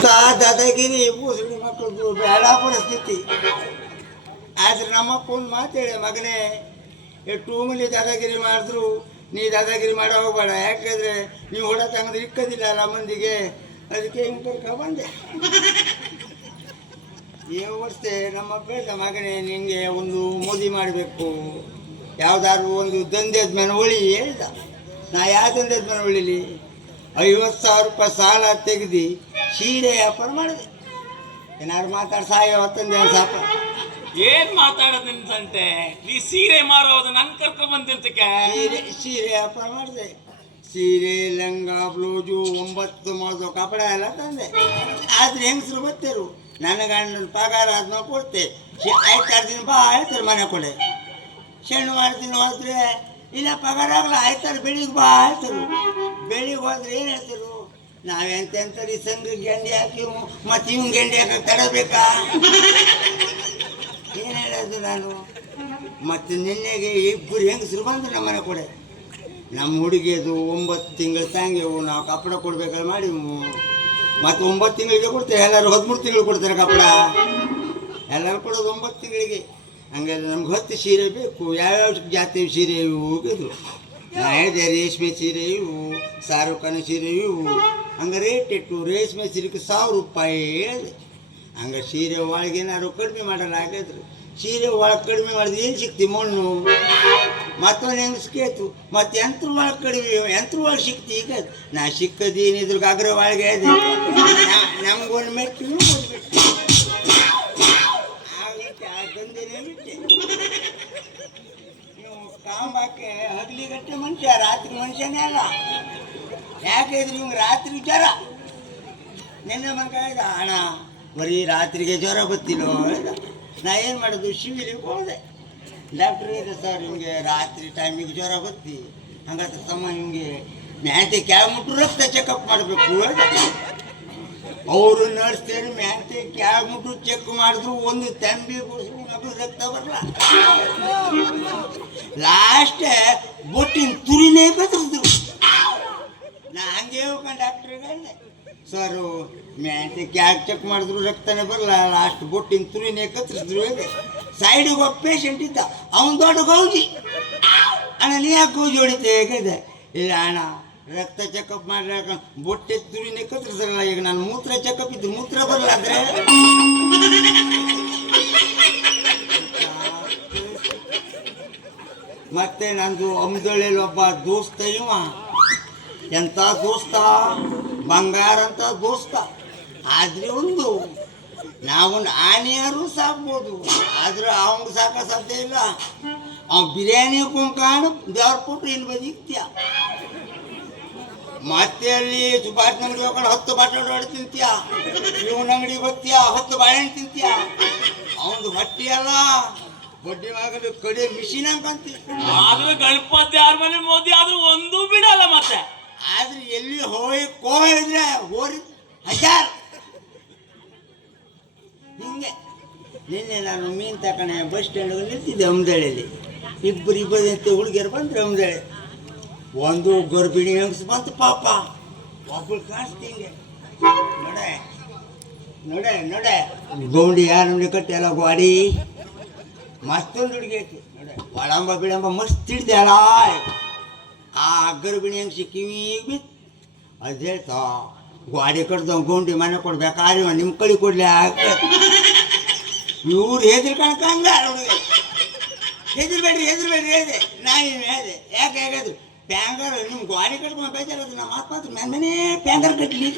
ದಾದಾಗಿರಿ Muslim ಮಕ್ಕಳದು ಬೇಡ ಪರಿಸ್ಥಿತಿ. ಆದ್ರೆ ನಮ್ಮಪ್ಪ ಒಂದು ಮಾತು ಹೇಳಿ, ಮಗನೇ ಎಷ್ಟು ಮನೆ ದಾದಾಗಿರಿ ಮಾಡಿದ್ರು ನೀ ದಾದಾಗಿರಿ ಮಾಡೋ ಹೋಗ್ಬೇಡ, ಯಾಕೆಂದ್ರೆ ನೀವು ಹೊಡ ತಂಗದ್ರೆ ಇಕ್ಕದಿಲ್ಲ ಅಲ್ಲ ಮಂದಿಗೆ, ಅದಕ್ಕೆ ಹಿಂಗೆ ಕರ್ಕ ಬಂದೆ. ಈ ವರ್ಷ ನಮ್ಮಪ್ಪ ಹೇಳ್ದ, ಮಗನೇ ನಿಂಗೆ ಒಂದು ಮೋದಿ ಮಾಡಬೇಕು, ಯಾವ್ದಾದ್ರು ಒಂದು ದಂಧೆದ ಮೇಲೆ ಹೊಳಿ ಹೇಳ್ದ. ನಾ ಯಾವ ದಂಧೆದ ಮೇಲೆ ಹೊಳಿಲಿ? 50,000 ರೂಪಾಯಿ ಸಾಲ ತೆಗೆದು ಸೀರೆ ವ್ಯಾಪಾರ ಮಾಡಿದೆ. ಏನಾದ್ರು ಮಾತಾಡಿ ಸಾಯ ಹೊತ್ತಂದೆ ಸಾಪ. ಏನ್ ಮಾತಾಡೋದಂತೆ? ನೀ ಸೀರೆ ಮಾರೋದು ನನ್ ಕರ್ಕೊಂಡ್ ಬಂದಂತಕ್ಕೆ ಸೀರೆ ವ್ಯಾಪಾರ ಮಾಡಿದೆ. ಸೀರೆ, ಲಂಗ, ಬ್ಲೌಸು 9 ಮಾಡೋದು ಕಪಡ ಎಲ್ಲ ತಂದೆ. ಆದ್ರೆ ಹೆಂಗಸರು ಗೊತ್ತೇರು, ನನ್ನ ಗಂಡನ ಪಗಾರ ಅದನ್ನ ಕೊಡ್ತೆ. 5-6 ದಿನ ಬಾ ಹೇಳ್ತಾರೆ ಮನೆ ಕೊಡೆ. ಶಣ್ಣು ಮಾಡ್ತೀನಿ ಹೋದ್ರೆ ಇಲ್ಲ ಪಗಾರ ಆಗಲ್ಲ, ಆಯ್ತಾರೆ ಬೆಳಿಗ್ಗೆ ಬಾ ಹೇಳ್ತಾರೆ. ಬೆಳಿಗ್ಗೆ ಹೋದ್ರೆ ಏನು ಹೇಳ್ತಾರೆ, ನಾವೆಂತೆಂತರಿ ಸಂಘ ಗೆಂಡಿ ಹಾಕಿ ಮತ್ತೆ ಇವ್ ಗೆಂಡಿ ಹಾಕಿ ತಡಬೇಕಾ? ಏನು ಹೇಳೋದು ನಾನು? ಮತ್ತು ನಿನ್ನೆಗೆ 2 ಹೆಂಗಸರು ಬಂದು ನಮ್ಮ ಮನೆ ಕೊಡೆ. ನಮ್ಮ ಹುಡುಗಿಯದು 9 ತಿಂಗಳು ತಂಗೆವು, ನಾವು ಕಪಡ ಕೊಡ್ಬೇಕಾದ್ರೆ ಮಾಡಿವು. ಮತ್ತು 9 ತಿಂಗಳಿಗೆ ಕೊಡ್ತೇವೆ, ಎಲ್ಲರೂ 13 ತಿಂಗಳು ಕೊಡ್ತಾರೆ ಕಪಡ. ಎಲ್ಲರೂ ಕೊಡೋದು 9 ತಿಂಗಳಿಗೆ. ಹಂಗಾದ್ರೆ ನಮ್ಗೆ 10 ಸೀರೆ ಬೇಕು. ಯಾವ್ಯಾವ ಜಾತಿ ಸೀರೆ ಇವು ಹೋಗಿದ್ರು. ನಾ ಹೇಳಿದೆ ರೇಷ್ಮೆ ಸೀರೆ ಇವು, ಸಾರುಖಾನ ಸೀರೆ ಇವು. ಹಂಗೆ ರೇಟ್ ಇಟ್ಟು ರೇಷ್ಮೆ ಸೀರೆಗೆ 1000 ರೂಪಾಯಿ ಹೇಳಿದೆ. ಹಂಗೆ ಸೀರೆ ಒಳಗೇನಾದ್ರು ಕಡಿಮೆ ಮಾಡಲ್ಲ ಆಗಿದ್ರು. ಸೀರೆ ಒಳಗೆ ಕಡಿಮೆ ಮಾಡಿದ್ರೆ ಏನು ಸಿಕ್ತಿ ಮಣ್ಣು? ಮತ್ತೊಂದು ಹೆಂಗೆ ಕೇತು, ಮತ್ತು ಯಂತ್ರ ಒಳಗೆ ಕಡಿಮೆ, ಯಂತ್ರ ಒಳಗೆ ಸಿಕ್ತಿ. ಈಗ ನಾ ಸಿಕ್ಕದೇನಿದ್ರು ಅಗ್ರ ಒಳಗೆ ಇದೆ. ನಮ್ಗೊಂದು ಮೆಟ್ಟು ಬಿಟ್ಟೆ, ಆಗತ್ತೆ ಆ ಗಂಧನೇ ಬಿಟ್ಟೆ. ನೀವು ಕಾಂಬಾಕೆ ಹಗಲಿಗಟ್ಟೆ ಮನುಷ್ಯ, ರಾತ್ರಿ ಮನುಷ್ಯನೇ ಅಲ್ಲ. ಯಾಕೆ ಇದ್ರೆ ಇವ್ಗೆ ರಾತ್ರಿ ಜ್ವರ. ನಿನ್ನೆ ಮಗ ಹೇಳ್ದ, ಅಣ್ಣ ಬರೀ ರಾತ್ರಿಗೆ ಜ್ವರ ಗೊತ್ತಿಲ್ಲ ಹೇಳ್ದ. ನಾ ಏನು ಮಾಡೋದು, ಶಿವಿಲಿಗೆ ಹೋದೆ. ಡಾಕ್ಟ್ರ್ ಇದೆ, ಸರ್ ನಿಮಗೆ ರಾತ್ರಿ ಟೈಮಿಗೆ ಜ್ವರ ಗೊತ್ತಿ, ಹಂಗಾದ್ರೆ ತಮ್ಮ ನಿಮಗೆ ಮ್ಯಾತೆ ಕ್ಯಾಬ್ ಮುಟ್ಟು ರಕ್ತ ಚೆಕಪ್ ಮಾಡಬೇಕು ಹೇಳ್ದ. ಅವರು ನರ್ಸ್ತೇನೆ ಮ್ಯಾತೆ ಕ್ಯಾಬ್ ಮುಟ್ಟು ಚೆಕ್ ಮಾಡಿದ್ರು ಒಂದು ತಂಬಿ ಗುಡಿಸ್ಕೊಂಡು ರಕ್ತ ಬರಲ್ಲ. ಲಾಸ್ಟ್ ಬೊಟ್ಟಿನ ತುರಿನೇ ಕತ್ತರಿಸಿದ್ರು. ನಾ ಹಂಗೆ ಹೋಗ್ಕೊಂಡು ಡಾಕ್ಟ್ರಿಗೆ ಹೇಳಿದೆ, ಸರು ಮ್ಯಾತೆ ಕ್ಯಾಬ್ ಚೆಕ್ ಮಾಡಿದ್ರು ರಕ್ತನೇ ಬರಲ್ಲ, ಲಾಸ್ಟ್ ಬೊಟ್ಟಿನ ತುರಿನೇ ಕತ್ತರಿಸಿದ್ರು. ಸೈಡಿಗೆ ಒಬ್ಬ ಪೇಷಂಟ್ ಇದ್ದ, ಅವನು ದೊಡ್ಡ ಗೌಜಿ. ಅಣ್ಣ ನೀ ಯಾಕೆ ಗೌಜಿ ಹೊಡಿತೆ ಹೇಳಿದೆ. ಇಲ್ಲ ಅಣ್ಣ ರಕ್ತ ಚೆಕಪ್ ಮಾಡ್ರಿ, ಬೊಟ್ಟೆ ತುರಿನೇ ಕತ್ತರಿಸಲ್ಲ. ಈಗ ನಾನು ಮೂತ್ರ ಚೆಕಪ್ ಇದ್ದು ಮೂತ್ರ ಬರಲಾದ್ರೆ ಮತ್ತೆ ನಂದು ಅಮ್ದೊಳ್ಳೆಯಲ್ಲಿ ಒಬ್ಬ ದೋಸ್ತ, ಇವ ಎಂಥ ದೋಸ್ತ, ಬಂಗಾರ ಅಂತ ದೋಸ್ತ. ಆದ್ರೆ ಒಂದು ನಾವೊಂದು ಆನೆಯಾರು ಸಾಕ್ಬೋದು, ಆದ್ರೆ ಅವಂಗೆ ಸಾಕ ಸಾಧ್ಯ ಇಲ್ಲ. ಅವ್ ಬಿರಿಯಾನಿ ಕೊಂಕಾಣು ದೇವ್ರ ಕೊಟ್ಟು ಇಲ್ಲಿ ಬದಿಕ್ತೀಯ. ಮತ್ತೆ ಅಲ್ಲಿ ಸುಭಾಷ್ ಅಂಗಡಿ ಹೋಗ್ಕೊಂಡು 10 ಬಾಟಲ್ ಹೊಡೆ ತಿಂತೀಯ, ಇವನ ಅಂಗಡಿ ಬರ್ತೀಯ 10 ಬಾಳೆಹಣ್ಣು ತಿಂತೀಯ. ಅವನು ಹೊಟ್ಟಿ ಅಲ್ಲ, ಬಡ್ಡಿ ಮಗಲು ಕಡೆ ಮಿಷಿನ್ ಅಂತೀವಿ. ಆದ್ರೂ ಗಣಪತಿ ಯಾರ ಮನೆ ಮೋದಿ ಆದ್ರೂ ಒಂದೂ ಬಿಡಲ್ಲ. ಮತ್ತೆ ಆದ್ರೆ ಎಲ್ಲಿ ಹೋಗಿ ಹೇಳಿದ್ರೆ ಹೋರಿ 1000 ಹಿಂಗೆ. ನಿನ್ನೆ ನಾನು ಮೀನು ತಕೊಂಡೆ ಬಸ್ ಸ್ಟ್ಯಾಂಡಲ್ಲಿ ನಿಂತಿದ್ದೆ ಅಮ್ದಳ್ಳಿಯಲ್ಲಿ. ಇಬ್ಬರು ಹುಡುಗಿಯರು ಬಂದ್ರೆ ಅಮ್ದಳ್ಳಿ. ಒಂದು ಗರ್ಭಿಣಿ ಹೆಂಗಸು ಬಂತು ಪಾಪ, ಒಬ್ಬಳು ಕಾಣಿಸ್ತಿ ಹಿಂಗೆ ನೋಡೆ ನೋಡೆ ನೋಡೆ ಗೌಂಡಿ ಯಾರು ನೋಡಿ ಕಟ್ಟಿ ಎಲ್ಲ ಗಾಡಿ. ಮತ್ತೊಂದು ಹುಡುಗಿ ಐತಿ ನೋಡೆ, ಒಳಂಬ ಬಿಳಂಬ ಮಸ್ತ್ ಹಿಡ್ದೆ ಅಲ್ಲ. ಆ ಗರ್ಭಿಣಿ ಹೆಂಗಸಿ ಕಿವಿಗೆ ಬಿತ್ತು. ಅದು ಹೇಳ್ತಾ ಗಾಡಿ ಕಟ್ದವ್ ಗೌಂಡಿ ಮನೆ ಕೊಡ್ಬೇಕಾದ್ರೆ ನಿಮ್ಮ ಕಡೆ ಕೊಡ್ಲಿ ಆಗ. ಇವ್ರು ಹೆದ್ರಿ ಕಣ್ಕಂಗ ಹುಡುಗಿ, ಹೆದರ್ಬೇಡ್ರಿ ಹೆದರ್ಬೇಡ್ರಿ ಹೇಳಿದೆ. ನಾ ಏನು ಹೇಳಿದೆ, ಯಾಕೆ ಹೇಗಾದ್ರು ಪ್ಯಾಂಗರ್ ನಿಮ್ಮ ಗಾಡಿ ಕಟ್ಕೊಂಡು ಬೇಜಾರದು. ನಮ್ಮ ಮಾತು ಮನೆ ಪ್ಯಾಂಗರ್ ಕಟ್ಲಿ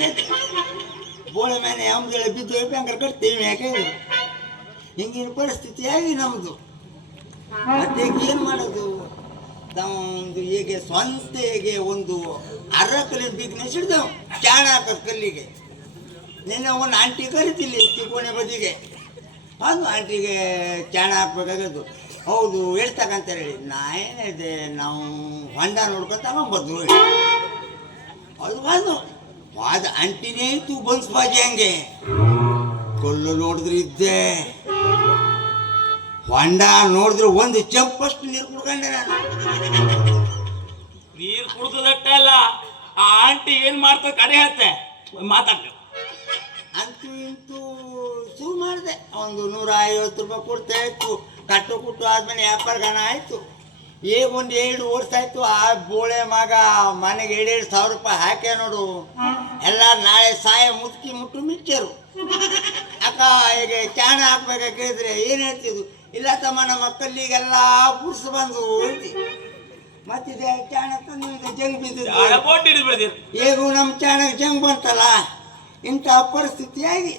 ಬೋಳೆ ಮನೆ ಅಮ್ದಳೆ ಬಿದ್ದು ಪ್ಯಾಂಗರ್ ಕಟ್ತೀವಿ. ಯಾಕೆ ಹಿಂಗಿನ ಪರಿಸ್ಥಿತಿ ಆಗಿ ನಮ್ಮದು. ಮತ್ತೆ ಏನು ಮಾಡೋದು, ನಾವೊಂದು ಹೇಗೆ ಸ್ವಂತ ಹೇಗೆ ಒಂದು ಅರ್ಧ ಕಲ್ಲಿನ ಬಿಗ್ನೆಸ್ ಹಿಡ್ದೆವು ಚಾಣ ಹಾಕೋದು ಕಲ್ಲಿಗೆ. ನಿನ್ನೆ ಒಂದು ಆಂಟಿ ಕರಿತಿಲ್ಲಿ ತಿಕೋಣೆ ಬದಿಗೆ, ಅದು ಆಂಟಿಗೆ ಚಾಣ ಹಾಕ್ಬೇಕಾಗದು. ಹೌದು ಹೇಳ್ತಕ್ಕಂತ ಹೇಳಿ ನಾ ಏನಿದೆ, ನಾವು ಹೊಂಡ ನೋಡ್ಕೊಂತ ಬಂದು ಅದು ಬಂದು ಅದು ಅಂಟಿನೇ ಇತ್ತು ಬನ್ಸ್ಬಾಜಿ. ಹಂಗೆ ಕೊಲ್ಲು ನೋಡಿದ್ರೆ ಇದ್ದೆ, ಹೊಂಡ ನೋಡಿದ್ರೆ ಒಂದು ಚೆಂಪಷ್ಟು ನೀರು ಕುಡ್ಕೊಂಡೆ ನಾನು. ನೀರು ಕುಡ್ದದಟ್ಟೆ ಅಲ್ಲ, ಆ ಆಂಟಿ ಏನ್ ಮಾಡ್ತಾರೆ ಕಡೆ ಹೇಳ್ತೆ ಮಾತಾಡ್ತೇವೆ. ಒಂದು 150 ರೂಪಾಯಿ ಕೊಡ್ತಾ ಇತ್ತು. ಕಟ್ಟು ಕುಟ್ಟು ಆದ್ಮೇಲೆ ವ್ಯಾಪಾರ ಗಣ ಆಯ್ತು. ಈಗ ಒಂದು 2 ವರ್ಷ ಆಯ್ತು. ಆ ಬೋಳೆ ಮಗ ಮನೆಗೆ 2,000 ರೂಪಾಯಿ ಹಾಕ್ಯ ನೋಡು. ಎಲ್ಲ ನಾಳೆ ಸಾಯ ಮುಟ್ಟು ಮಿಚ್ಚರು. ಅಕ್ಕ ಈಗ ಚಾಣ ಹಾಕ್ಬೇಕ ಕೇಳಿದ್ರೆ ಏನ್ ಹೇಳ್ತಿದ್ವು? ಇಲ್ಲ ತಮ್ಮ ನಮ್ಮ ಮಕ್ಕಳಿಗೆಲ್ಲ ಬುರ್ಸು ಬಂದು ಹೋಯ್ತಿ. ಮತ್ತಿದೆ ಚಾಣ ತಂದು ಜಂಗ್ ಬಿದ್ದಿದ್ದು. ಈಗ ನಮ್ಮ ಚಾಣಕ್ಕೆ ಜಂಗ್ ಬಂತಲ್ಲ, ಇಂಥ ಪರಿಸ್ಥಿತಿಯಾಗಿ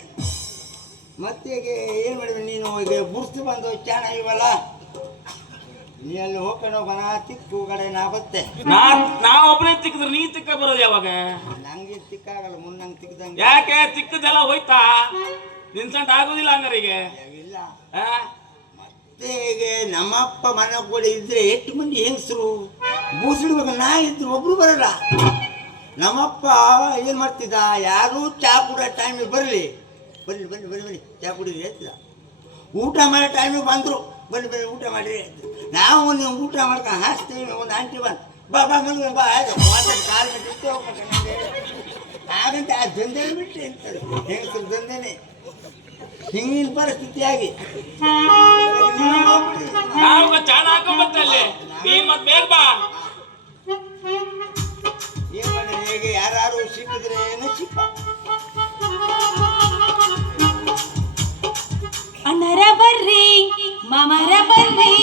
ಮತ್ತೆ ಈಗ ಏನು ಮಾಡಿದ್ವಿ? ನೀನು ಈಗ ಬುರ್ಸು ಬಂದು ಚಾಣ ಇವಲ್ಲ, ನೀ ಅಲ್ಲಿ ಹೋಗ್ಕೊಂಡು ಹೋಗೋಣ. ತಿಕ್ಕು ಕಡೆ ನಾ ಬತ್ತೆ. ನಾ ಒಬ್ಬನೇ ತಿಕ್ಕಿದ್ರೆ ನೀ ತಿಕ್ಕ ಬರೋದು ಯಾವಾಗ? ನಂಗೆ ತಿಕ್ಕಾಗಲ್ಲ, ಮುನ್ನಂಗೆ ತಿಕ್ಕದಂಗೆ. ಯಾಕೆ ತಿಕ್ಕದೆಲ್ಲ ಹೋಯ್ತಾ? ನಿನ್ಸಂಟ್ ಆಗುದಿಲ್ಲ ಹಂಗಾರಿಗೆ ಇಲ್ಲ. ಮತ್ತೆ ಈಗ ನಮ್ಮಪ್ಪ ಮನೆ ಕೂಡ ಇದ್ರೆ ಎಷ್ಟು ಮಂದಿ ಹೆಂಗಸರು ಬೂಸಿಡ್ಬೇಕು. ನಾ ಇದ್ರು ಒಬ್ರು ಬರಲ್ಲ. ನಮ್ಮಪ್ಪ ಏನು ಮಾಡ್ತಿದ್ದ? ಯಾರು ಚಾ ಕುಡೋ ಟೈಮಿಗೆ ಬರಲಿ, ಬನ್ನಿ ಬನ್ನಿ ಬನ್ನಿ ಬನ್ನಿ ಚಾ ಕುಡಿದ್ರಿ ಹೇಳ್ತಿದ್ದ. ಊಟ ಮಾಡೋ ಟೈಮಿಗೆ ಬಂದರು, ಬನ್ನಿ ಬನ್ನಿ ಊಟ ಮಾಡಿರಿ. ನಾವು ನೀವು ಊಟ ಮಾಡ್ಕೊಂಡು ಹಾಸ್ತೀವಿ. ಒಂದು ಆಂಟಿ ಬಂದು ಬಾ ಬಾ ಮಗ ಬಾ ಆಯ್ತು ಕಾಲು ಬಿಟ್ಟು ಹೋಗ್ಬೇಕು. ಹಾಗಂತ ಆ ದಂಧೆ ಬಿಟ್ಟು ಹೇಳ್ತಾರೆ ಹೆಂಗಸರು ದಂಧೆನೇ ಹಿಂಗಿನ ಪರಿಸ್ಥಿತಿಯಾಗಿ. ನಾವು ಚಾಣ ಹಾಕೊಂಬತ್ತಲ್ಲಿ ನೀನ್ ಮತ್ ಬೇಗ ಬಾ. ಏನ್ ಮಾಡಿ ಹೇಗೆ ಯಾರು ಸಿಕ್ಕಿದ್ರೆ ಏನೋ ಚಿಕ್ಕ ಅಣ್ಣರ ಬರ್ರಿ ಮಾಮರ ಬರ್ರಿ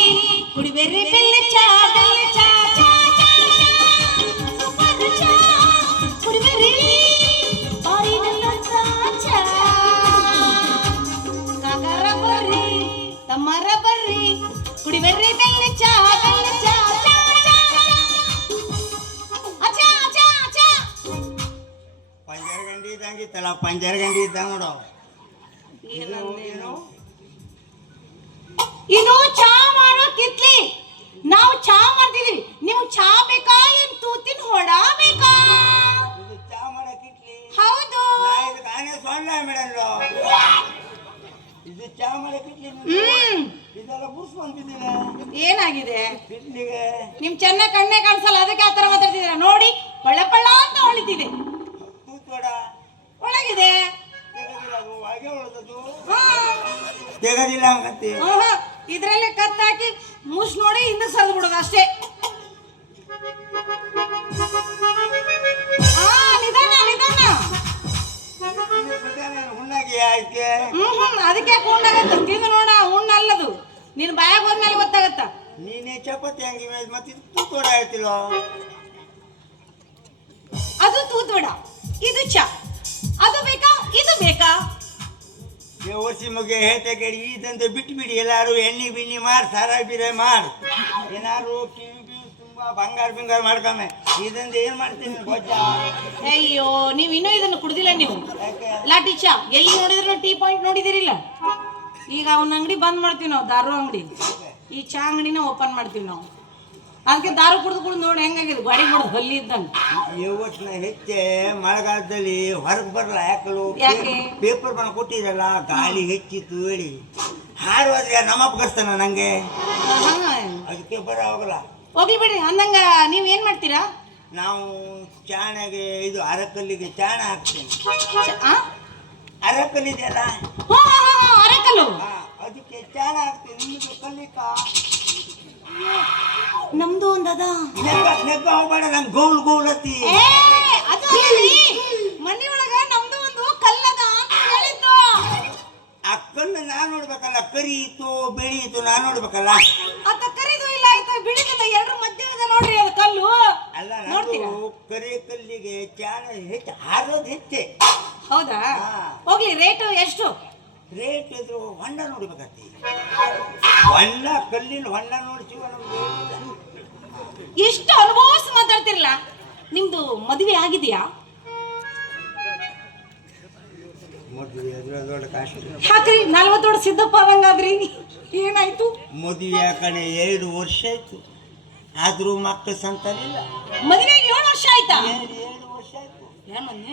ಕುಡಿಬೇರಿ ಬೆಲ್ಲ ಚಾ ಬೆಲ್ಲ ಚಾ ಚಾ ಚಾ ಸೂಪರ್ ಚಾ ಕುಡಿಬೇರಿ ಆರಿನಲ್ಲ ಚಾ ಚಾ. ಕಾಕರ ಬರ್ರಿ ತಮ್ಮರ ಬರ್ರಿ ಕುಡಿಬೇರಿ ಬೆಲ್ಲ ಚಾ ಬೆಲ್ಲ ಚಾ ಚಾ ಚಾ ಅಚ್ಚಾ ಅಚ್ಚಾ ಅಚ್ಚಾ. ಪಂಜರ ಗಂಡಿ ಇದ್ದಂಗಿತ್ತಲ್ಲ, ಪಂಜರ ಗಂಡಿ ಇದ್ದಂಗ ನೋಡು. ಏನು ಇದು ಚಾ ಮಾಡೋ ಕಿತ್ಲಿ. ನಾವು ಚಾ ಮಾಡ್ತಿದೀವಿ. ನೀವು ಚಾ ಬೇಕಾ ಏನ್ ತೂತಿನ ಹೊಡ ಬೇಕಾ? ಇದು ಚಾ ಮಾಡಕ್ ಇಟ್ಲಿ. ಹೌದು. ಇದು ಕಾನೇ ಸೊಳ್ಳ ಮೇಡಲ್ಲ. ಇದು ಚಾ ಮಾಡಕ್ ಇಟ್ಲಿ. ಇದೆಲ್ಲ ಬುರ್ಸ್ ಬಂದಿದ್ದಿಲ್ಲ. ಏನಾಗಿದೆ? ಇಡ್ಲಿಗೆ ನಿಮ್ ಚೆನ್ನಾಗ್ ಕಣ್ಣೆ ಕಾಣಿಸಲ್ಲ, ಅದಕ್ಕೆ ಆತರ ಮಾತಾಡ್ತಿದ್ದೀರಾ. ನೋಡಿ ಪಳ್ಳ ಪಳ್ಳ ಅಂತ ಹೊಳಿತಿದೆ. ತೂತ್ವಡ ಒಳಗಿದೆ. ತೆಗದಿಲ್ಲ, ಅದು ಹಾಗೆ ಉಳಿದದು. ಹಾ. ತೆಗದಿಲ್ಲ ಹಂಗಂತೆ. ಇದ್ರಲ್ಲೇ ಕತ್ತಾಕಿ ಮುಸ್ ನೋಡಿ ಹಿಂದೆ ಸರಿದು ಬಿಡೋದು ಅಷ್ಟೇ. ನಿಧಾನ ನಿಧಾನ. ಹುಣ್ಣಾಗಿ ಆಯ್ಕೆ. ಅದಕ್ಕೆ ಹುಣ್ಣಾಗತ್ತ. ತಿಂದು ನೋಡ ಹುಣ್ಣಲ್ಲದು. ನಿನ್ ಬಾಯಾಗ ಹೋದ್ಮೇಲೆ ಗೊತ್ತಾಗತ್ತ. ನೀನೇ ಚಪಾತಿ ಹಂಗಿ ಮತ್ತೆ ಇದು ತೂತ್ವಡ ಆಯ್ತಿಲ್ಲ. ಅದು ತೂತ್ವಡ, ಇದು ಚಾ. ಅದು ಬೇಕಾ ಇದು ಬೇಕಾ? ವರ್ಷಿ ಮುಗಿ ಹೇಳ್ತಾ ಕೇಳಿ ಇದಂತ ಬಿಟ್ಟು ಬಿಡಿ. ಎಲ್ಲಾರು ಎಣ್ಣೆ ಬಿಣ್ಣಿ ಮಾರ್, ಸಾರ ಬಿರೆ ಮಾರ್, ಏನಾರು ಕಿವಿ ತುಂಬಾ ಬಂಗಾರ ಬಿಂಗಾರ ಮಾಡ್ಕೊಮ್ಮೆ. ಇದಂದ ಏನ್ ಮಾಡ್ತೀನಿ ಗೊಜ್ಜ? ಅಯ್ಯೋ, ನೀವು ಇನ್ನೂ ಇದನ್ನು ಕುಡ್ದಿಲ್ಲ ನೀವು. ಯಾಕೆ? ಲಾಟಿ ಚಾ ಎಲ್ಲಿ ನೋಡಿದ್ರು ಟೀ ಪಾಯಿಂಟ್ ನೋಡಿದಿರಿಲ್ಲ. ಈಗ ಅವನ ಅಂಗಡಿ ಬಂದ್ ಮಾಡ್ತೀವಿ ನಾವು, ದಾರು ಅಂಗಡಿ. ಈ ಚಾ ಅಂಗಡಿನ ಓಪನ್ ಮಾಡ್ತೀವಿ ನಾವು. ಅದಕ್ಕೆ ದಾರು ಕುಡಿದು ನೋಡಿ ಹೆಂಗಾಗಿದೆ, ಗಾಡಿ ಹೊಡೆದು ಹಲ್ಲಿ ಇದ್ದಂಗೆ. ಇವತ್ತಿನ ಹೆಚ್ಚೆ ಮಳೆಗಾಲದಲ್ಲಿ ಹೊರಗೆ ಬರಲ್ಲ. ಯಾಕೆ? ಪೇಪರ್ ಬಂದು ಕೊಟ್ಟಿರಲ್ಲ, ಗಾಳಿ ಹೆಚ್ಚಿತ್ತು ಹೇಳಿ ಹಾರುವಾದ್ರೆ ನಮ್ಮಪ್ಪ ಕರ್ತಾನ ನಂಗೆ. ಅದಕ್ಕೆ ಬರ ಹೋಗಲ್ಲ. ಹೋಗ್ಲಿ ಬಿಡ್ರಿ. ಅಂದಂಗ ನೀವ್ ಏನ್ ಮಾಡ್ತೀರಾ? ನಾವು ಚಾಣಗೆ ಇದು ಅರಕಲ್ಲಿಗೆ ಚಾಣ ಹಾಕ್ತೀನಿ. ಅರಕಲ್ಲಿದೆಯಲ್ಲ, ಅರೆಕಲ್ಲು. ಅದಕ್ಕೆ ಚಾಣ ಹಾಕ್ತೀನಿ. ನಿಮ್ದು ಕಲ್ಲಿಕ ನಮ್ದು ಒಂದದ. ನೆಗ್ಗ ಹೋಗ್ಬೇಡ, ನಂಗೆ ಗೌಲ್ ಗೌಲತ್ತಿ. ಅದು ಮನೆ ಒಳಗ ನಮ್ದು ಒಂದು ಕಲ್ಲದ ಅಂತ ಹೇಳಿದ್ದು. ಆ ಕಲ್ಲು ನಾನ್ ನೋಡ್ಬೇಕಲ್ಲ, ಕರಿಯಿತು ಬೆಳೆಯಿತು ನಾನ್ ನೋಡ್ಬೇಕಲ್ಲ. ಅದ ಕರಿದು ಇಲ್ಲ ಆಯ್ತಾ ಬಿಳಿದ ಎರಡರ ಮಧ್ಯೆ ಇದೆ ನೋಡ್ರಿ ಅದು ಕಲ್ಲು. ಅಲ್ಲ, ನಾನು ಕರಿ ಕಲ್ಲಿಗೆ ಚಾಣ ಹೆಚ್ಚು ಹಾರೋದು ಹೆಚ್ಚೆ. ಹೌದಾ? ಹೋಗ್ಲಿ, ರೇಟು ಎಷ್ಟು? ರೇಟ್ ಇದ್ರು ಹೊಂಡ ನೋಡ್ಬೇಕತ್ತಿ. ಹೊಂಡ ಕಲ್ಲಿನ ಹೊಂಡ ನೋಡ್ತೀವ. ಎಷ್ಟು ಅನುಭವಿಸಿ ಮಾತಾಡ್ತಿರಲ್ಲ. ನಿಮ್ದು ಮದುವೆ ಆಗಿದೆಯಾ? ಮದುವೆ ದೊಡ್ಡ ಕಾಸ್ಟ್. ಹಾಕ್ರಿ 40 ದೊಡ್ಡ ಸಿದ್ದಪ್ಪ ಆದಂಗಾದ್ರಿ. ಏನಾಯ್ತು? ಮದುವೆ ಕಡೆ 2 ವರ್ಷ ಆಯ್ತು, ಆದ್ರೂ ಮಕ್ಕಳ ಸಂತಾನಿಲ್ಲ. ಮದುವೆಗೆ 7 ವರ್ಷ ಆಯ್ತಾ? 2 ವರ್ಷ ಆಯ್ತು,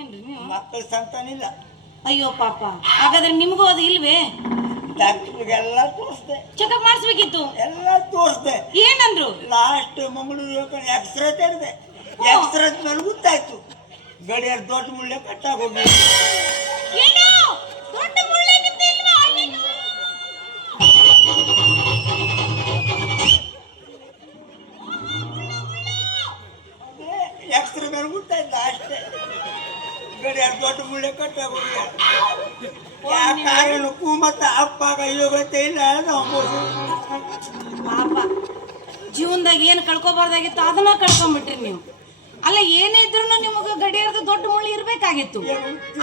ಏನ್ರಿ ನೀವು? ಮಕ್ಕಳ ಸಂತಾನಿಲ್ಲ. ಅಯ್ಯೋ ಪಾಪ. ಹಾಗಾದ್ರೆ ನಿಮಗೂ ಅದು ಇಲ್ವೇ? ಡಾಕ್ಟ್ರಿಗೆಲ್ಲ ತೋರಿಸ್ದೆ, ಚೆಕಪ್ ಮಾಡಿಸ್ಬೇಕಿತ್ತು. ಎಲ್ಲ ತೋರಿಸ್ದೆ. ಏನಂದ್ರು? ಲಾಸ್ಟ್ ಮಂಗಳೂರು ಎಕ್ಸ್ರೇ ತೆಗೆದೆ. ಎಕ್ಸ್ರೇ ಮೇಲೆ ಗೊತ್ತಾಯ್ತು ಗಡಿಯಾರ ದೊಡ್ಡ ಮುಳ್ಳೆ ಕಟ್ಟಾಗೋಗಿ. ಏನು ದೊಡ್ಡ ಮುಳ್ಳೆ ನಿಮ್ದು ಇಲ್ವಾ? ಅಯ್ಯೋ ಸಾಕಾಗೋದಿಲ್ಲ ಯಾವ ಕಾರಣಕ್ಕೂ ಮತ್ತೆ ಅಪ್ಪಾಗ ಯೋಗ್ಯತೆ ಇಲ್ಲ ಪಾಪ ಜೀವನದಾಗ ಏನು ಕಳ್ಕೊಬಾರ್ದಾಗಿತ್ತು ಅದನ್ನ ಕಳ್ಕೊಂಬಿಟ್ರಿ ನೀವು. ಅಲ್ಲ ಏನೇ ಇದ್ರು ನಿಮಗೆ ಗಡಿಯಾರದ ದೊಡ್ಡ ಮುಳ್ಳಿ ಇರ್ಬೇಕಾಗಿತ್ತು,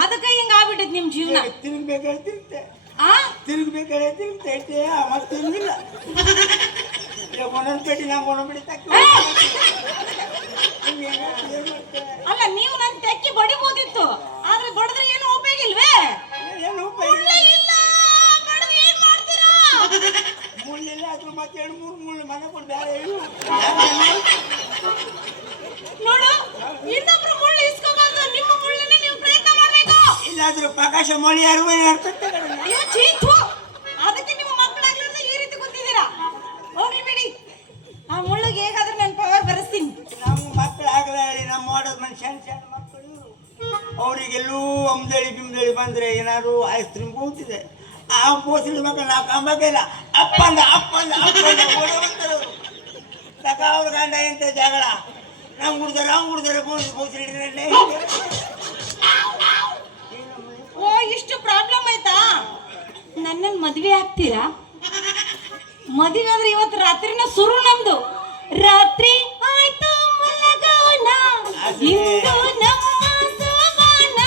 ಅದಕ್ಕೆ ಹಿಂಗ ಆಗ್ಬಿಟ್ಟೈತಿ ನಿಮ್ ಜೀವನ. ತಿರುಗ್ಬೇಕಾದ್ರೆ ತಿರುಗ್ತೆ ಆ ತಿರುಗ್ಬೇಕಾದ್ರೆ ತಿರುಗ್ತೈತೆ ಮತ್ತೆ ತಿರುಗಿಲ್ಲ ಒಂದೊಂದು ಪೇಟಿ ನಾವು ಒಂದೊಂದು ಬಿಡಿ ಅಲ್ಲ ನೀವು ನನ್ನ ತೆಕ್ಕಿ ಬಡಿಬೋದಿತ್ತು, ಆದ್ರೆ ಬಡದ್ರೆ ಏನು ಉಪಯೋಗ ಇಲ್ವೇ? ಏನು ಮುಳ್ಳೆ ಇಲ್ಲ, ಬಡದ್ರೆ ಏನ್ ಮಾಡ್ತೀರಾ? ಮುಳ್ಳಿಲ್ಲ ಅದ್ರ ಮತ್ತೆ 2-3 ಮುಳ್ಳು ಮನೆ ಕೊಟ್ಟು ಬೇರೆ ನೋಡು, ಇನ್ನೊಬ್ರು ಮುಳ್ಳು ಇಸ್ಕೋಬಾರ್ದು, ನಿಮ್ಮ ಮುಳ್ಳನ್ನೇ ನೀವು ಪ್ರಯತ್ನ ಮಾಡ್ಬೇಕು. ಇಲ್ಲಾದ್ರೂ ಪ್ರಕಾಶ ಮಳಿ ಯಾರು ಅಯ್ಯೋ ಚೀತು, ಅದಕ್ಕೆ ನಿಮ್ಮ ಮಕ್ಕಳಾಗ್ಲಿಂದ ಈ ರೀತಿ ಕೂತಿದ್ದೀರಾ. ಹೋಗ್ಲಿ ಬಿಡಿ, ಆ ಮುಳ್ಳಿಗೆ ಹೇಗಾದ್ರೂ ನಾನು ಪವರ್ ಬರೆಸ್ತೀನಿ. ನಮ್ಮ ಮಕ್ಕಳಾಗಲೇ ಹೇಳಿ ನಮ್ಮ ಮಾಡೋದು ಮನುಷ್ಯ ಸಣ್ಣ ಮಕ್ಕಳು ಅವರಿಗೆಲ್ಲೂ ಅಂದಳಿ ಬಿಂದಳಿ ಬಂದ್ರೆ ಏನಾದ್ರು ಐಸ್ ಕ್ರೀಮ್ ಕೂತಿದೆ ಆ ಬೋಸಿನ ಮಕ್ಕಳು ನಾವು ಕಂಬಕ್ಕಿಲ್ಲ ಅಪ್ಪಂದ ಅಪ್ಪಂದ ಅಪ್ಪಂದ ಓಡೋಗ್ತಾರೆ ಅವ್ರ ಗಂಡ ಎಂತ ಜಗಳ ನಮ್ಗೆ ಹುಡ್ದಾರೆ ಬೋಸಿನ ಓ ಇಷ್ಟು ಪ್ರಾಬ್ಲಮ್ ಆಯ್ತಾ? ನನ್ನನ್ನು ಮದ್ವೆ ಆಗ್ತೀರಾ? ಮದುವೆ ಆದ್ರೆ ಇವತ್ತು ರಾತ್ರಿನ ಸುರು ನಮ್ದು. ರಾತ್ರಿ ಆಯ್ತು ಮಲಗೋಣ, ಇಂದು ನಮ್ಮ ಸೋಬಾನ.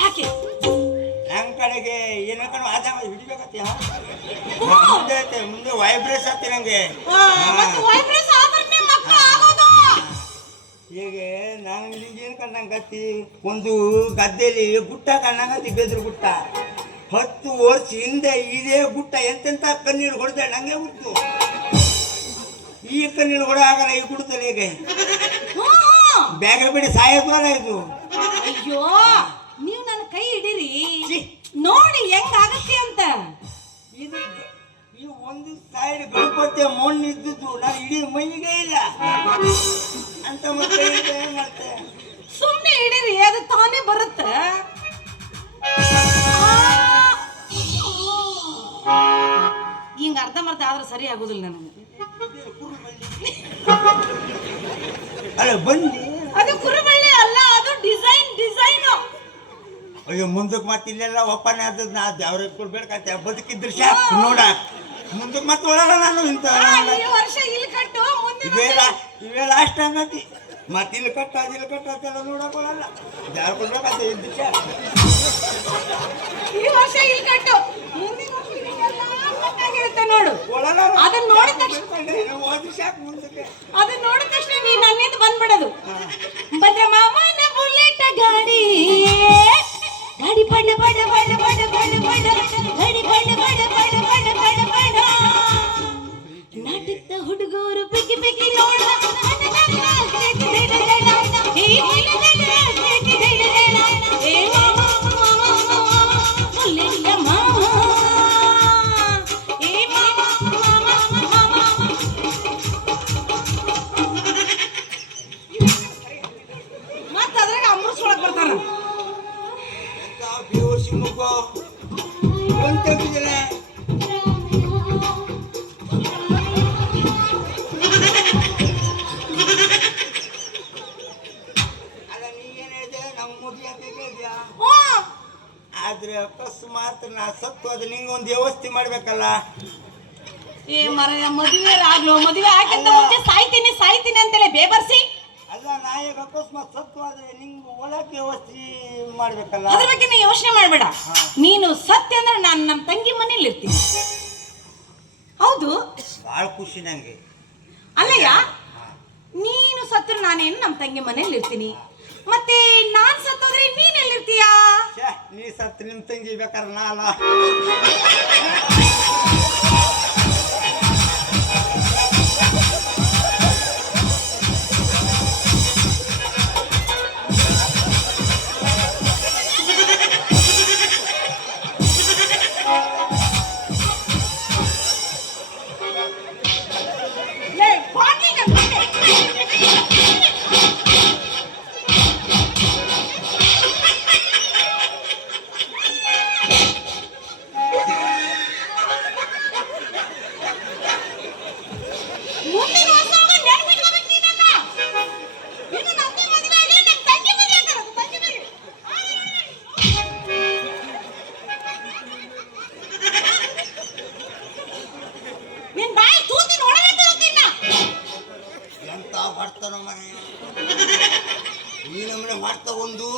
ಯಾಕೆ ನಮ್ ಕಡೆಗೆ ಏನಕ್ಕೂ ಆದ ಹಿಡಿಬೇಕತ್ತೆ ಮುಂದೆ ವೈಬ್ರೇಸ್ ಆಗ್ತಿ ನಂಗೆ ವೈಬ್ರೇಸ್ ಆದ್ರೆ ಮಕ್ಕಳು ಆಗೋದು. ಹೀಗೆ ನಾನು ನಿಂಗೇನು ಕಂಡಂಗತ್ತಿ ಒಂದು ಗದ್ದೆಯಲ್ಲಿ ಗುಟ್ಟ ಕಂಡಂಗತ್ತಿ ಬೆದ್ರು ಗುಟ್ಟ 10 ವರ್ಷ ಹಿಂದೆ ಇದೇ ಗುಟ್ಟ ಎಂತೆಂತ ಕಣ್ಣೀರು ಹೊಡೆದೆ ನಂಗೆ ಗೊತ್ತು. ಈ ಕಣ್ಣೀರು ಹೊಡೆ ಆಗಲ್ಲ ಈ ಗುಡ್ಡದಲ್ಲಿ ಹೇಗೆ ಬೇಗ ಬಿಡಿ ಸಾಯೋದ್ವಲ್ಲ ಇದು. ಅಯ್ಯೋ ನೀವು ನನ್ನ ಕೈ ಹಿಡೀರಿ ನೋಡಿ ಹೆಂಗ್ ಆಗತ್ತೆ ಅಂತ. ಇದು ಈ ಒಂದು ಸೈಡ್ ಗಣಪತಿ ಮಣ್ಣು ಇದ್ದಿದ್ದು ನಾನು ಇಡೀ ಮೈಗೆ ಇಲ್ಲ ಅಂತ ಮತ್ತೆ ಏನ್ ಮಾಡ್ತೆ ಸುಮ್ಮನೆ ಹಿಡೀರಿ, ಅದು ತಾನೇ ಬರುತ್ತೆ. ಹಿಂಗ ಅರ್ಧಂಬರ್ಧ ಆದ್ರೆ ಸರಿ ಆಗುದಿಲ್ಲ ನನಗೆ. ಅಲ್ಲ ಬನ್ನಿ ಅದು ಕುರುಬಳ್ಳಿ ಅಲ್ಲ, ಅದು ಡಿಸೈನ್. ಅಯ್ಯೋ ಮುಂದಕ್ಕೆ ಮತ್ತೆ ಇಲ್ಲೆಲ್ಲ ಒಪ್ಪನೆ ಆದದ್ ನಾ ದೇವ್ರಿಗೆ ಕೊಡ್ಬೇಕಂತ ಬದುಕಿದ್ರ ಶಾಪ್ ನೋಡ ಮುಂದಕ್ಕೆ ಮತ್ತೆ ಒಳಲ್ಲ ನಾನು ಇಂತ ಈ ವರ್ಷ ಇಲ್ಲಿ ಕಟ್ಟು, ಇವೇ ಲಾಸ್ಟ್ ಹಂಗತಿ ಮತ್ತೆ ಇಲ್ಲಿ ಕಟ್ಟೋದೆಲ್ಲ ನೋಡಕೊಳ್ಳಲ್ಲ ದೇವ್ರ ಕೊಡ್ಬೇಕಂತ ಇದ್ರ ಶಾಪ್ ಈ ವರ್ಷ ಇಲ್ಲಿ ಕಟ್ಟು, ಮುಂದಿನ ವರ್ಷ ಇರುತ್ತೆ ನೋಡು. ಅದನ್ನ ನೋಡಿದ ತಕ್ಷಣ ನೀನ್ ನನ್ನಿಂದ ಬಂದ್ಬಿಡೋದು. ಬಂದ್ರೆ ಮಾಮನ ಬುಲೆಟ್ ಗಾಡಿ ಬಡ ಬಡ ಬಡ ಬಡ ಬಡ ಬಡ ಗಾಡಿ ಬಡ ಬಡ ಬಡ ಬಡ ಬಡ ಬಡ ನಾಟಕದ ಹುಡುಗರು ಬಿಗಿ ಬಿಗಿ ನೋಡ ಆದ್ರೆ ಅಕಸ್ಮಾತ್ ನಾ ಸತ್ತು ಅದು ನಿಂಗೆ ಒಂದು ವ್ಯವಸ್ಥೆ ಮಾಡ್ಬೇಕಲ್ಲ. ಏ ಮರ ಮದುವೆ ಆಗ್ಲೋ, ಮದುವೆ ಆಗಂತ ಮುಂಚೆ ಸಾಯ್ತೀನಿ ಅಂತಲೇ ಬೇಬರ್ಸಿ. ಅಲ್ಲ ನಾಯಕ ಅಕಸ್ಮಾತ್ ಸತ್ತು ಆದ್ರೆ ನಿಂಗೆ ಒಳಗೆ ವ್ಯವಸ್ಥೆ ಮಾಡ್ಬೇಕಲ್ಲ. ಅದ್ರ ಬಗ್ಗೆ ನೀ ಯೋಚನೆ ಮಾಡ್ಬೇಡ. ನೀನು ಸತ್ಯ ಅಂದ್ರೆ ನಾನು ನಮ್ಮ ತಂಗಿ ಮನೇಲಿ ಇರ್ತೀನಿ. ಹೌದು, ಬಹಳ ಖುಷಿ ನಂಗೆ. ಅಲ್ಲಯ್ಯ, ನೀನು ಸತ್ರ ನಾನೇನು ನಮ್ಮ ತಂಗಿ ಮನೇಲಿ ಇರ್ತೀನಿ, ಮತ್ತೆ ನಾನ್ ಸತ್ತೋದ್ರೆ ನೀನ್ ಎಲ್ಲಿರ್ತೀಯ? ನೀ ಸತ್ತು ನಿಮ್ ತಂಗಿ ಬೇಕಾದ್ರೆ ನಾಲ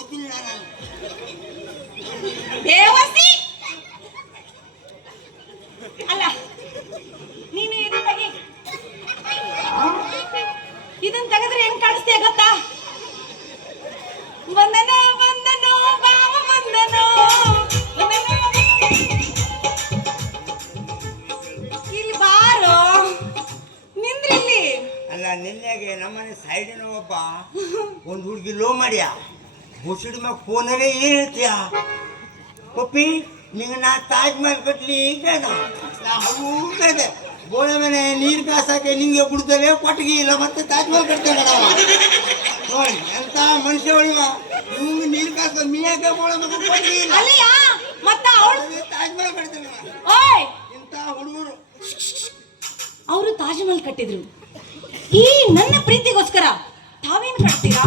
ಗೊತ್ತಿಲ್ಲ ನಾನು. ದೇವಸಿ ಅಲ್ಲ ನೀನು ಇದನ್ನ ತೆಗಿ. ಇದನ್ನ ತೆಗೆದ್ರೆ ಹೆಂಗ್ ಕಾಣಿಸ್ತೀಯ ಗೊತ್ತಾ? ವಂದನ ವಂದನೋ ಬಾವ ವಂದನೋ ವಂದನೋ. ಇಲ್ಲಿ ಬಾರೋ ನಿಂದ್ರಿಲ್ಲಿ. ಅಲ್ಲ ನಿನ್ನೆಗೆ ನಮ್ಮನೆ ಸೈಡಿನ ಒಬ್ಬ ಒಂದು ಹುಡುಗಿ ಲೋ ಮಾಡ್ಯ ಬುಸಿಡ್ ಮ್ಯಾಗ ಫೋನರೇ ಏನು ಹೇಳ್ತೀಯ ಪಪ್ಪಿ ನಿಂಗೆ ನಾ ತಾಜ್ ಮಹಲ್ ಕಟ್ಲಿ ಈಗ ನಾ ಹೌದೇ ಬೋಳೆ ಮನೆ ನೀರು ಕಾಸಕ್ಕೆ ನಿಂಗೆ ಬಿಡ್ತಾರೆ ಕೊಟ್ಟಿಗೆ ಇಲ್ಲ ಮತ್ತೆ ತಾಜ್ ಮಹಲ್ ಕಟ್ತಾನೆ ನೋಡಿ ಎಂತ ಮನುಷ್ಯ ಹೊಳಿವ ನಿಮ್ಗೆ ನೀರು ಕಾಸ ಮೀಯಾಕೆ ಬೋಳೆ ಮಗ ಕೊಟ್ಟಿಗೆ ಇಲ್ಲ ಅಲ್ಲಿಯಾ ಮತ್ತ ಅವಳು ತಾಜ್ ಮಹಲ್ ಕಟ್ತಾನೆ ಓಯ್ ಇಂಥ ಹುಡುಗರು ಅವರು ತಾಜ್ ಮಹಲ್ ಕಟ್ಟಿದ್ರು. ಈ ನನ್ನ ಪ್ರೀತಿಗೋಸ್ಕರ ತಾವೇನು ಕಟ್ತೀರಾ?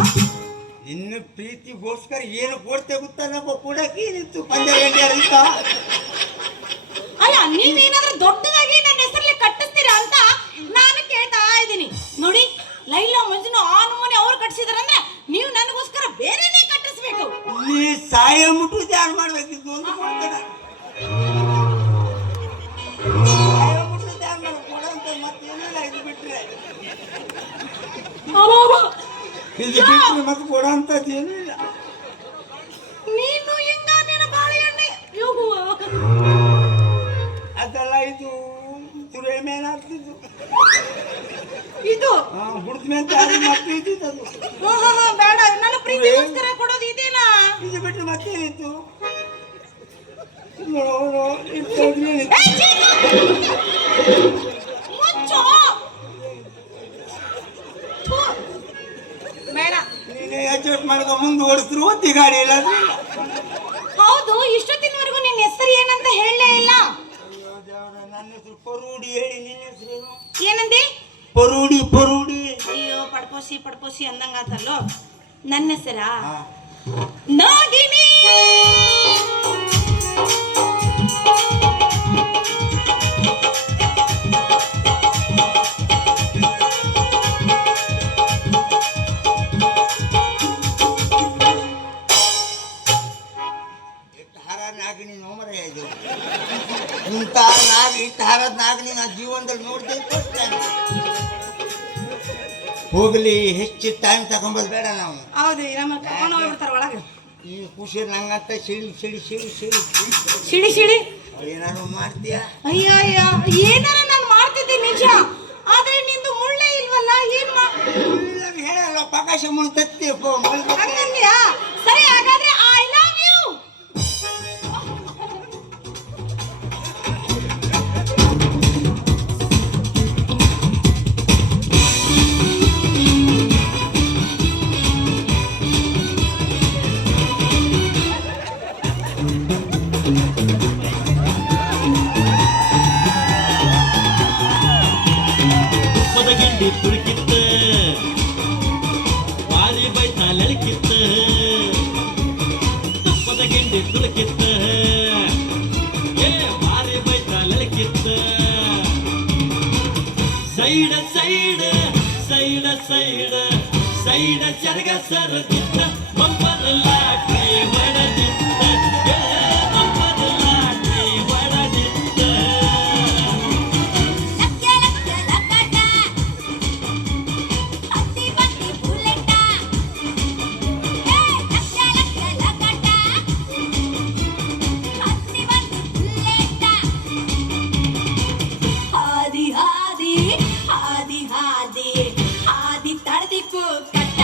ಇನ್ನು ಪ್ರೀತಿಗೋಸ್ಕರ ಏನು ಕೊಡ್ತೇ ಗೊತ್ತಾ ನಮ್ಮ ಕೂಡಕ್ಕೆ ಏನಿತ್ತು 12 ಗಂಟೆ ಅಂತ. ಅಲ್ಲ ನೀವೇನಾದ್ರೂ ದೊಡ್ಡದಾಗಿ ನನ್ನ ಹೆಸರಲ್ಲಿ ಕಟ್ಟಿಸ್ತೀರಾ ಅಂತ ನಾನು ಕೇಳ್ತಾ ಇದ್ದೀನಿ. ನೋಡಿ ಲೈಲಾ ಮಂಜುನು ಆ ನಮೂನೆ ಅವ್ರು ಕಟ್ಸಿದಾರಂದ್ರೆ ನೀವು ನನಗೋಸ್ಕರ ಬೇರೆನೇ ಕಟ್ಟಿಸ್ಬೇಕು. ನೀ ಸಾಯ ಮುಟ್ಟು ಧ್ಯಾನ ಮಾಡ್ಬೇಕಿತ್ತು ಒಂದು ಕೊಡ್ತೇನೆ ಸಾಯ ಮುಟ್ಟು ಧ್ಯಾನ ಮಾಡಿ ಕೊಡಂತ ಮತ್ತೇನಿಲ್ಲ ಇದು ಬಿಟ್ರೆ ಇದು ಬಿಟ್ಟರೆ ಮತ್ತೆ ಕೊಡೋಂಥದ್ದು ಏನೂ ಇಲ್ಲ. ನೀನು ಹಿಂಗ ನಿನ್ನ ಬಾಳೆಹಣ್ಣೆ ಯೋಗುವ ಅದೆಲ್ಲ ಇದು ತುರೆ ಮೇಲೆ ಆಗ್ತಿದ್ದು ಇದು ಹುಡ್ದ ಮೇಲೆ ಮತ್ತೆ ಇದ್ದಿದ್ದು ಅದು ಬೇಡ ನನ್ನ ಪ್ರೀತಿಗೋಸ್ಕರ ಕೊಡೋದು ಇದೇನಾ? ಇದು ಬಿಟ್ಟರೆ ಮತ್ತೇನಿತ್ತು ಮುಚ್ಚು ಬೇಡ. ನೀನೇ ಅಡ್ಜಸ್ಟ್ ಮಾಡ್ಕೊ ಮುಂದೆ ಓಡಿಸಿದ್ರು ಒತ್ತಿ ಗಾಡಿ ಇಲ್ಲ ಹೌದು ಇಷ್ಟೊತ್ತಿನವರೆಗೂ ನಿನ್ನ ಹೆಸರು ಏನಂತ ಹೇಳಲೇ ಇಲ್ಲ. ನನ್ನ ಹೆಸರು ಪರೂಡಿ ಹೇಳಿ ನಿನ್ನ ಹೆಸರೇನು? ಏನಂದಿ? ಪರೂಡಿ ಪರೂಡಿ. ಅಯ್ಯೋ ಪಡ್ಪೋಸಿ ಪಡ್ಪೋಸಿ ಅಂದಂಗಾತಲ್ಲೋ. ನನ್ನ ಹೆಸರಾ ನಾಗಿನಿ. ನಾಗಿನಿ ನೋಮರ ಇದು ಇಂಥ ಇಟ್ಟು ಹಾರದ ನಾಗಿನಿ ನಾ ಜೀವನದಲ್ಲಿ ನೋಡ್ತೇನೆ ಫಸ್ಟ್ ಟೈಮ್. ಹೋಗ್ಲಿ ಹೆಚ್ಚು ಟೈಮ್ ತಗೊಂಬೋದು ಬೇಡ ನಾವು. ಹೌದು ನಮ್ಮ ಕರ್ಕೊಂಡು ಹೋಗ್ಬಿಡ್ತಾರ ಒಳಗೆ. ಈ ಖುಷಿ ನಂಗಂತ ಸಿಡಿ ಸಿಡಿ ಸಿಡಿ ಸಿಡಿ ಸಿಡಿ ಸಿಡಿ ಏನಾರು ಮಾಡ್ತೀಯಾ? ಅಯ್ಯ ಅಯ್ಯ ಏನಾರ ನಾನು ಮಾಡ್ತಿದ್ದೆ ನಿಜ. ಆದ್ರೆ ನಿಂದು ಮುಳ್ಳೆ ಇಲ್ವಲ್ಲ ಏನ್ ಹೇಳಲ್ಲ ಪ್ರಕಾಶ ಮುಳು ತತ್ತಿ ಹಂಗಂದ್ಯಾ? ಸರಿ ಹಾಗಾದ್ರೆ ಐ ಲವ್ ಯು. ಗಿಂಡಿ ತುಳುಕಿತ್ತ ಬಾರಿ ಬೈತಾಲೆಳಕಿತ್ತ ತುಪ್ಪದ ಗಿಂಡಿ ತುಳುಕಿತ್ತ ಏ ಬಾರಿ ಬೈತಾಲೆಳಕಿತ್ತ ಸೈಡ ಸೈಡ ಸೈಡ ಸೈಡ ಸೈಡ ಸರಗ ಸರದಿತ್ತ ಬಂಬರ ಲಾಟ್ರಿ ಹೊಡೆದಿತ್ತ ಬಂಬರ ಲಾಟ್ರಿ ಹೊಡೆದಿತ್ತ ಹಾದಿ ತಡೆದಿಪ್ಪು ಕಟ್ಟ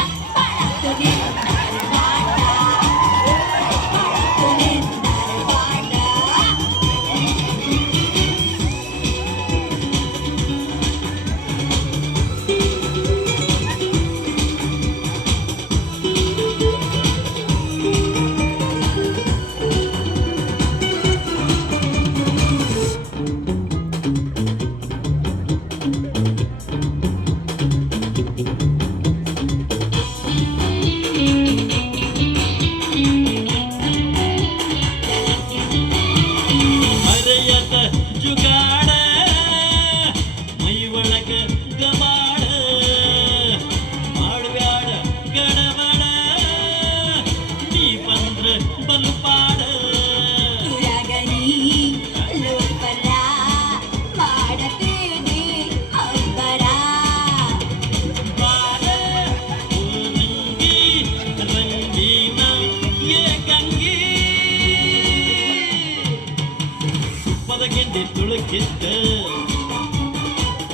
ಗಿಂಡಿ ತುಳುಕಿತ್ತ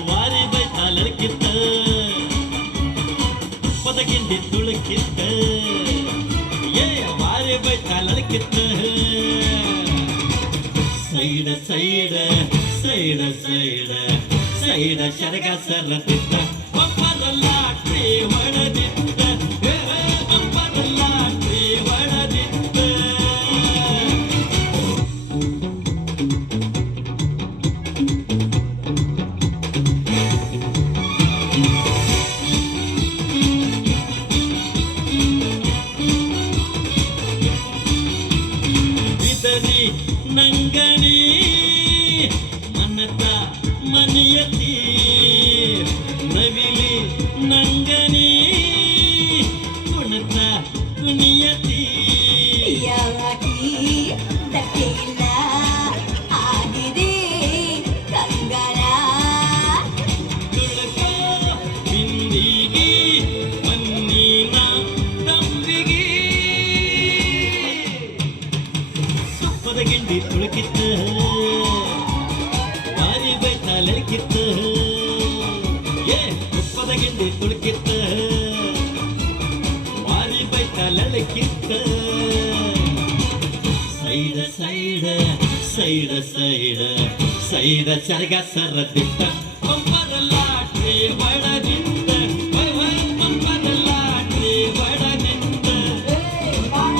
ವಾರಿ ಬೈತಾಲಕಿತ್ತ ತುಪ್ಪದ ಗಿಂಡಿ ತುಳುಕಿತ್ತ ವಾರಿ ಬೈತಾಲಕಿತ್ತ ಸೈಡ ಸೈಡ ಸೈಡ ಸೈಡ ಸೈಡ ಶರಗ ಸರದಿತ್ತ ಬಂಪರ ಲಾಟ್ರಿ ಹೊಡೆದಿತ್ತ ಬಂಪರ ಲಾಟ್ರಿ ಹೊಡೆದಿತ್ತ ಬಿದರಿ ನಂಗಣಿ ಮನತ ಮನಿಯತಿ ನವಿಲಿ ನಂಗನಿ ಕುಣತ ಕುಣಿಯತಿ ಯಾವಾಟಿ ದಕ್ಕಿಲ್ಲ ಆಗಿದೆ ಕಂಗಾಲ ತುಳಕ ಬಿಂದಿಗಿ ಮಣ್ಣಿನ ತಂಬಿಗಿ ತುಪ್ಪದ ಗಿಂಡಿ ತುಳುಕಿತ್ತ ವಾರಿ ಬೈತಾಲಕಿತ್ತ ತುಪ್ಪದ ಗಿಂಡಿ ತುಳುಕಿತ್ತ ವಾರಿ ಬೈತಾಲಕಿತ್ತ ಸೈಡ ಸೈಡ ಸೈಡ ಸೈಡ ಸೈಡ ಸರಗ ಸರದಿತ್ತ ಬಂಪರ ಲಾಟ್ರಿ ಹೊಡೆದಿತ್ತ ಬಂಪರ ಲಾಟ್ರಿ ಹೊಡೆದಿತ್ತ ಬಾಳ